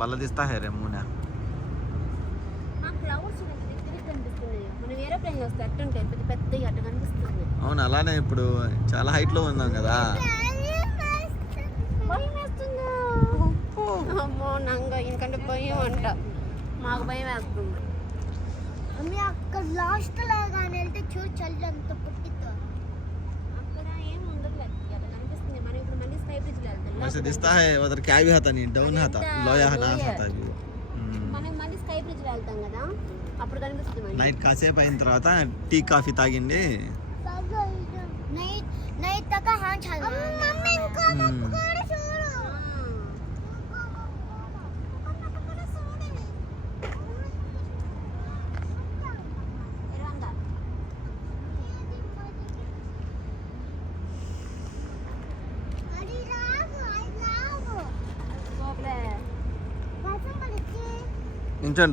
బల్ల తీస్తా హే రే మునా అవును అలానే ఇప్పుడు చాలా హైట్ లో ఉన్నాం కదా. అమ్మో నంగ ఇంకంటే భయం అంట, మాకు భయం వేస్తుంది. అక్కడ లాస్ట్ లాగానే వెళ్తే చూడు చల్లి అంత పుట్టితో అక్కడ ఏం ఉండదు కనిపిస్తుంది. మనం ఇప్పుడు మళ్ళీ స్కై బ్రిడ్జ్ वैसे दिखता है उधर क्या भी हाथा नहीं डाउन हाथा लोया ना हाथा भी మనం మళ్ళీ స్కై బ్రిడ్జ్ వెళ్తాం కదా అప్పుడు కనిపిస్తుంది. నైట్ కాసేపు అయిన తర్వాత టీ కాఫీ తాగిండి నైట్ తక హాన్ చాలు మమ్మీ ఇంకో తప్పు కూడా చూడు. నించండి.